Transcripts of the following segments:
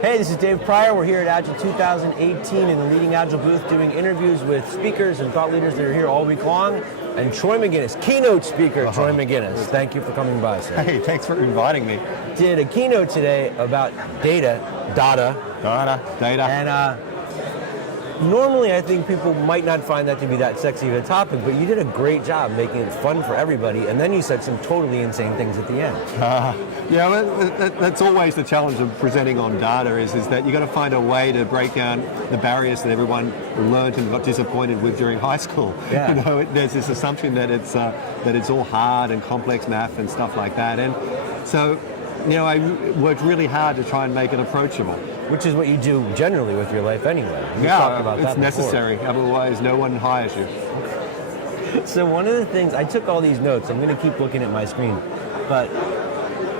Hey, this is Dave Pryor. We're here at Agile 2018 in the Leading Agile booth doing interviews with speakers and thought leaders that are here all week long. And Troy Magennis, keynote speaker, Troy Magennis. Thank you for coming by, sir. Hey, thanks for inviting me. Did a keynote today about data. And normally I think people might not find that to be that sexy of a topic, but you did a great job making it fun for everybody, and then you said some totally insane things at the end. Yeah, well, that's always the challenge of presenting on data is that you've got to find a way to break down the barriers that everyone learned and got disappointed with during high school. Yeah. You know, there's this assumption that it's all hard and complex math and stuff like that, and so I worked really hard to try and make it approachable. Which is what you do generally with your life anyway. It's necessary, otherwise no one hires you. So one of the things, I took all these notes, I'm going to keep looking at my screen, but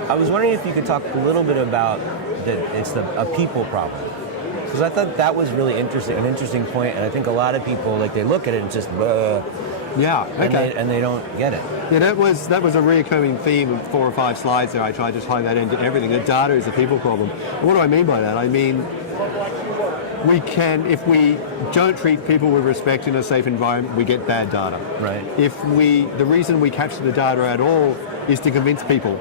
I was wondering if you could talk a little bit about that it's a people problem. Because I thought that was really interesting, an interesting point, and I think a lot of people, they look at it and just, yeah, okay. And they don't get it. Yeah, that was a recurring theme of 4 or 5 slides there. I tried to tie that into everything. That data is a people problem. What do I mean by that? I mean, we can, if we don't treat people with respect in a safe environment, we get bad data. Right. The reason we capture the data at all is to convince people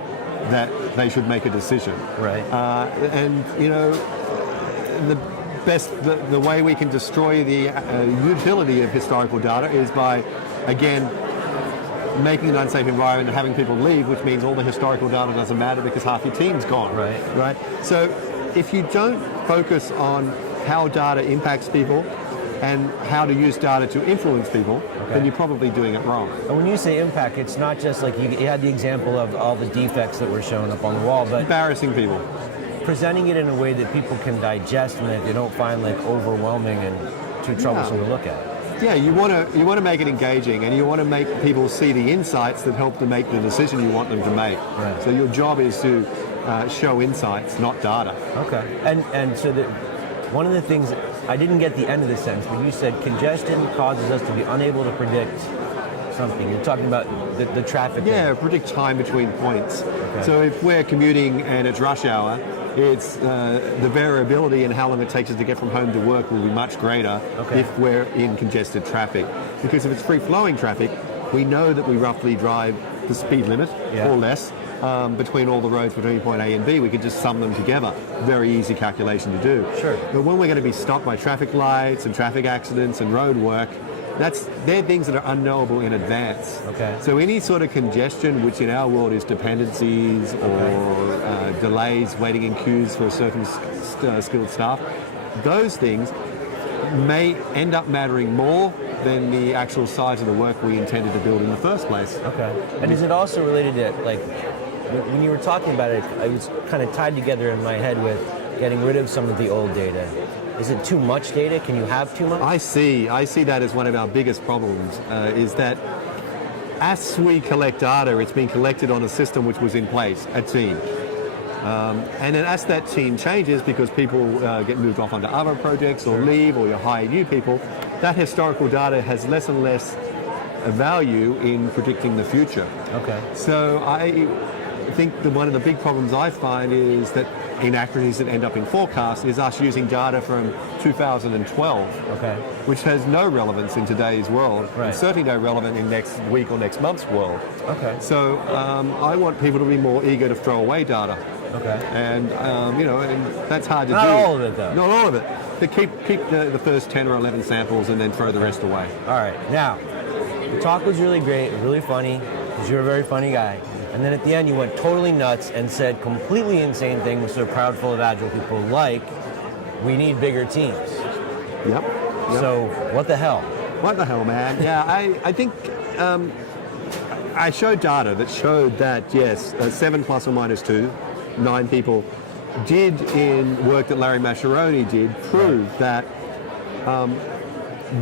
that they should make a decision. Right. The way we can destroy the utility of historical data is by, again, making an unsafe environment and having people leave, which means all the historical data doesn't matter because half your team's gone. Right. So if you don't focus on how data impacts people and how to use data to influence people, then you're probably doing it wrong. And when you say impact, it's not just like you had the example of all the defects that were showing up on the wall, but embarrassing people. Presenting it in a way that people can digest and that they don't find overwhelming and too troublesome to look at. Yeah, you want to make it engaging, and you want to make people see the insights that help to make the decision you want them to make. Right. So your job is to show insights, not data. Okay. And so one of the things, I didn't get the end of the sentence, but you said congestion causes us to be unable to predict something. You're talking about the traffic. Yeah, predict time between points. Okay. So if we're commuting and it's rush hour, it's the variability in how long it takes us to get from home to work will be much greater if we're in congested traffic. Because if it's free-flowing traffic, we know that we roughly drive the speed limit or less between all the roads between point A and B. We could just sum them together. Very easy calculation to do. Sure. But when we're going to be stopped by traffic lights and traffic accidents and road work, they're things that are unknowable in advance. Okay. So any sort of congestion, which in our world is dependencies or delays, waiting in queues for a certain skilled staff, those things may end up mattering more than the actual size of the work we intended to build in the first place. Okay. And is it also related to, when you were talking about it, it was kind of tied together in my head with getting rid of some of the old data. Is it too much data? Can you have too much? I see that as one of our biggest problems, is that as we collect data, it's being collected on a system which was in place, a team. And then as that team changes, because people get moved off onto other projects or leave, or you hire new people, that historical data has less and less value in predicting the future. Okay. So I think that one of the big problems I find is that inaccuracies that end up in forecasts is us using data from 2012, which has no relevance in today's world, and certainly no relevance in next week or next month's world. Okay. So I want people to be more eager to throw away data. Okay. And and that's hard to do. Not all of it, though. Not all of it. But keep the first 10 or 11 samples and then throw the rest away. All right. Now, the talk was really great, really funny, because you're a very funny guy. And then at the end, you went totally nuts and said completely insane things so proudful of Agile people, like, we need bigger teams. Yep. So, what the hell? What the hell, man? Yeah, I think I showed data that showed that, yes, 7 plus or minus 2, 9 people, did in work that Larry Mascheroni did prove that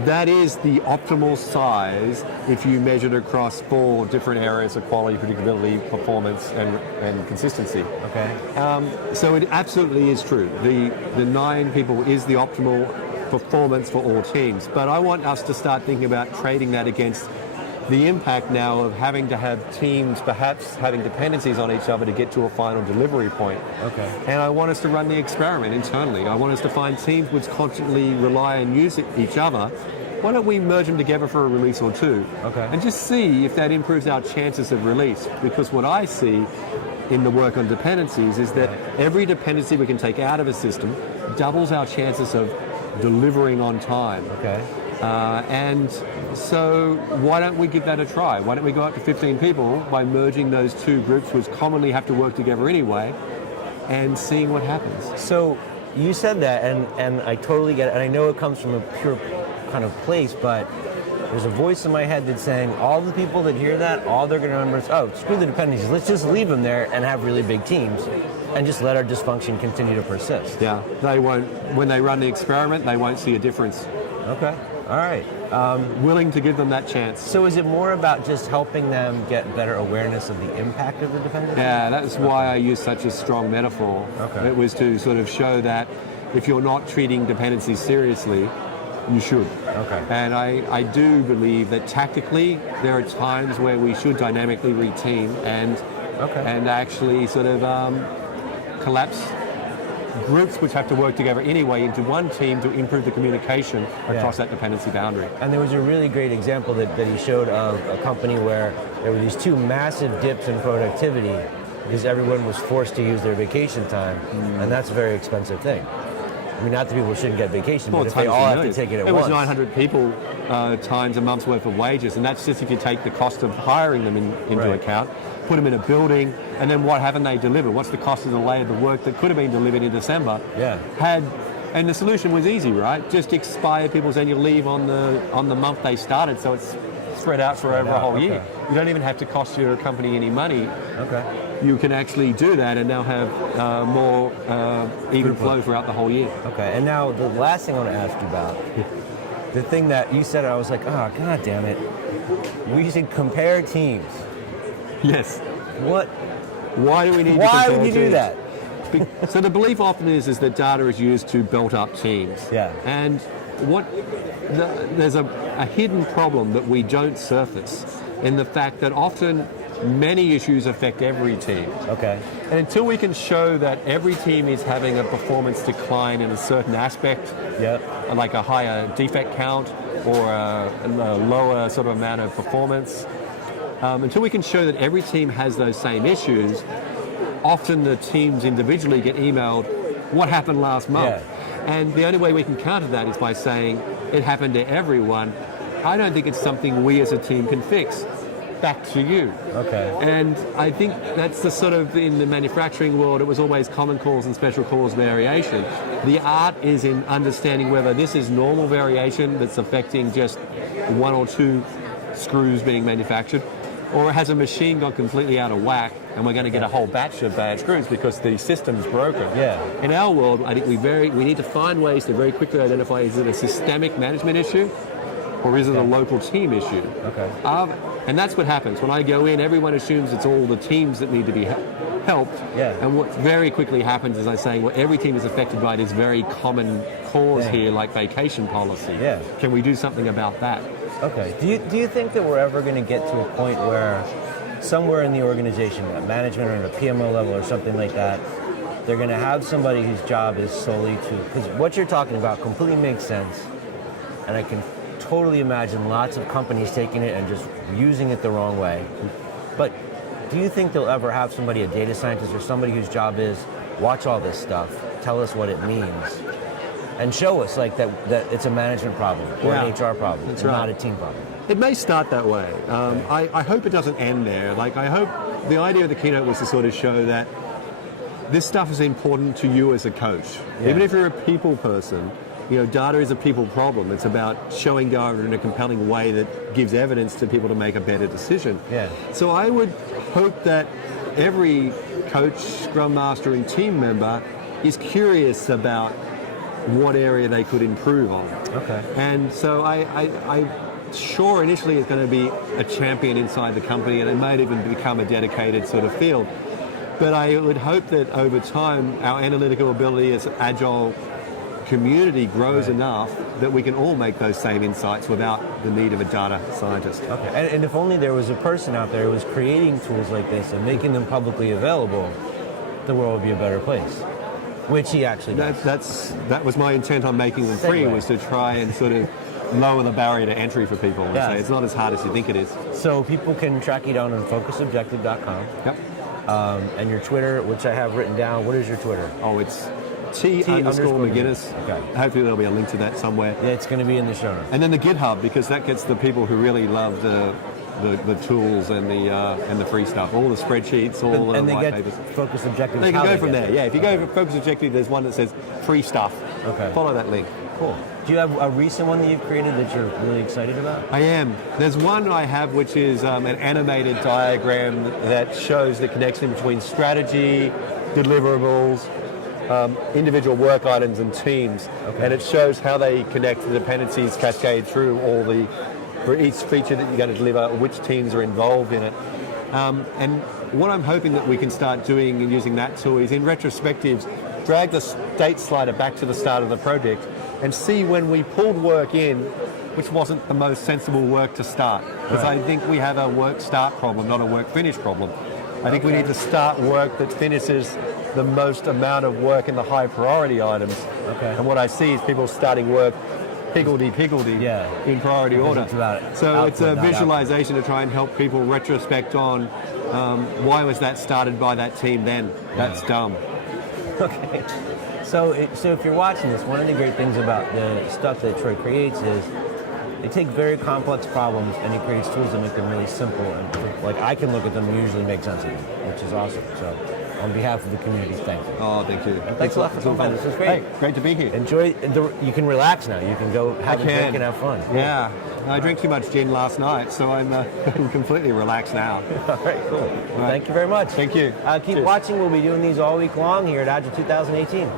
that is the optimal size if you measured across 4 different areas of quality, predictability, performance, and consistency. Okay. So it absolutely is true. The 9 people is the optimal performance for all teams. But I want us to start thinking about trading that against the impact now of having to have teams perhaps having dependencies on each other to get to a final delivery point. Okay. And I want us to run the experiment internally. I want us to find teams which constantly rely and use each other. Why don't we merge them together for a release or two? Okay. And just see if that improves our chances of release. Because what I see in the work on dependencies is that every dependency we can take out of a system doubles our chances of delivering on time. Okay. And so why don't we give that a try? Why don't we go up to 15 people by merging those two groups which commonly have to work together anyway and seeing what happens? So you said that, and I totally get it, and I know it comes from a pure kind of place, but there's a voice in my head that's saying all the people that hear that, all they're going to remember is, oh, screw the dependencies, let's just leave them there and have really big teams and just let our dysfunction continue to persist. Yeah, they won't, when they run the experiment, they won't see a difference. Okay, all right. Willing to give them that chance. So is it more about just helping them get better awareness of the impact of the dependency? Yeah, that's why I use such a strong metaphor. Okay. It was to sort of show that if you're not treating dependencies seriously, you should. Okay. And I do believe that tactically there are times where we should dynamically reteam and actually sort of collapse groups which have to work together anyway into one team to improve the communication across that dependency boundary. And there was a really great example that he showed of a company where there were these two massive dips in productivity because everyone was forced to use their vacation time, and that's a very expensive thing. I mean, not that people shouldn't get vacation, but if they all have to take it at once. It was 900 people times a month's worth of wages, and that's just if you take the cost of hiring them into account, put them in a building, and then what haven't they delivered? What's the cost of the delay of the work that could have been delivered in December? Yeah. And the solution was easy, right? Just expire people's annual leave on the month they started, so it's spread out for over a whole year. You don't even have to cost your company any money. Okay. You can actually do that and now have more even flow throughout the whole year. Okay, and now the last thing I want to ask you about, the thing that you said, I was like, oh, god damn it. We should compare teams. Yes. What? Why do we need to Why compare would you do teams? that? So the belief often is that data is used to build up teams. Yeah. And there's a hidden problem that we don't surface in the fact that often many issues affect every team. Okay. And until we can show that every team is having a performance decline in a certain aspect, like a higher defect count or a lower sort of amount of performance, until we can show that every team has those same issues, often the teams individually get emailed, what happened last month? Yeah. And the only way we can counter that is by saying, it happened to everyone. I don't think it's something we as a team can fix. Back to you. Okay. And I think that's the sort of, in the manufacturing world, it was always common cause and special cause variation. The art is in understanding whether this is normal variation that's affecting just one or two screws being manufactured, or has a machine gone completely out of whack and we're going to get a whole batch of bad screws because the system's broken. Yeah. In our world, I think we need to find ways to very quickly identify, is it a systemic management issue or is it a local team issue? Okay. And that's what happens. When I go in, everyone assumes it's all the teams that need to be helped. Yeah. And what very quickly happens is I'm saying, well, every team is affected by this very common cause here, like vacation policy. Yeah. Can we do something about that? Okay. Do you think that we're ever going to get to a point where somewhere in the organization, at management or at a PMO level or something like that, they're going to have somebody whose job is solely to, because what you're talking about completely makes sense, and I can totally imagine lots of companies taking it and just using it the wrong way. But do you think they'll ever have somebody, a data scientist or somebody whose job is watch all this stuff, tell us what it means, and show us like that it's a management problem or an HR problem, it's not a team problem? It may start that way. I hope it doesn't end there. Like, I hope the idea of the keynote was to sort of show that this stuff is important to you as a coach. Yeah. Even if you're a people person, you know, data is a people problem. It's about showing data in a compelling way that gives evidence to people to make a better decision. Yeah. So I would hope that every coach, scrum master, and team member is curious about what area they could improve on. Okay. And so I sure initially it's going to be a champion inside the company, and it might even become a dedicated sort of field. But I would hope that over time our analytical ability as Agile community grows Right. enough that we can all make those same insights without the need of a data scientist. Okay. And if only there was a person out there who was creating tools like this and making them publicly available, the world would be a better place. Which he actually does. That was my intent on making them free, was to try and sort of lower the barrier to entry for people and say it's not as hard as you think it is. So people can track you down on focusobjective.com. Yep. And your Twitter, which I have written down. What is your Twitter? Oh, it's T_Magennis. Okay. Hopefully there'll be a link to that somewhere. Yeah, it's going to be in the show notes. And then the GitHub, because that gets the people who really love the tools and the free stuff, all the spreadsheets, all the white papers. Focus Objective. They can go from there. Yeah, if you go for Focus Objective, there's one that says free stuff. Okay. Follow that link. Cool. Do you have a recent one that you've created that you're really excited about? I am. There's one I have which is an animated diagram that shows the connection between strategy, deliverables, individual work items and teams. Okay. And it shows how they connect, the dependencies cascade through for each feature that you're going to deliver, which teams are involved in it. And what I'm hoping that we can start doing and using that tool is in retrospectives, drag the state slider back to the start of the project and see when we pulled work in, which wasn't the most sensible work to start. Because I think we have a work start problem, not a work finish problem. I think we need to start work that finishes the most amount of work in the high priority items. Okay. And what I see is people starting work higgledy-piggledy in priority order. It's a visualization to try and help people retrospect on why was that started by that team then? That's dumb. Okay. So if you're watching this, one of the great things about the stuff that Troy creates is they take very complex problems and he creates tools that make them really simple. And like I can look at them and usually make sense of them, which is awesome. So on behalf of the community, thank you. Oh, thank you. And thanks a lot for coming by. This was great. Hey, great to be here. Enjoy. You can relax now. You can go have a drink and have fun. Yeah. I drank too much gin last night, so I'm completely relaxed now. All right, cool. Thank you very much. Thank you. Keep watching. We'll be doing these all week long here at Agile 2018.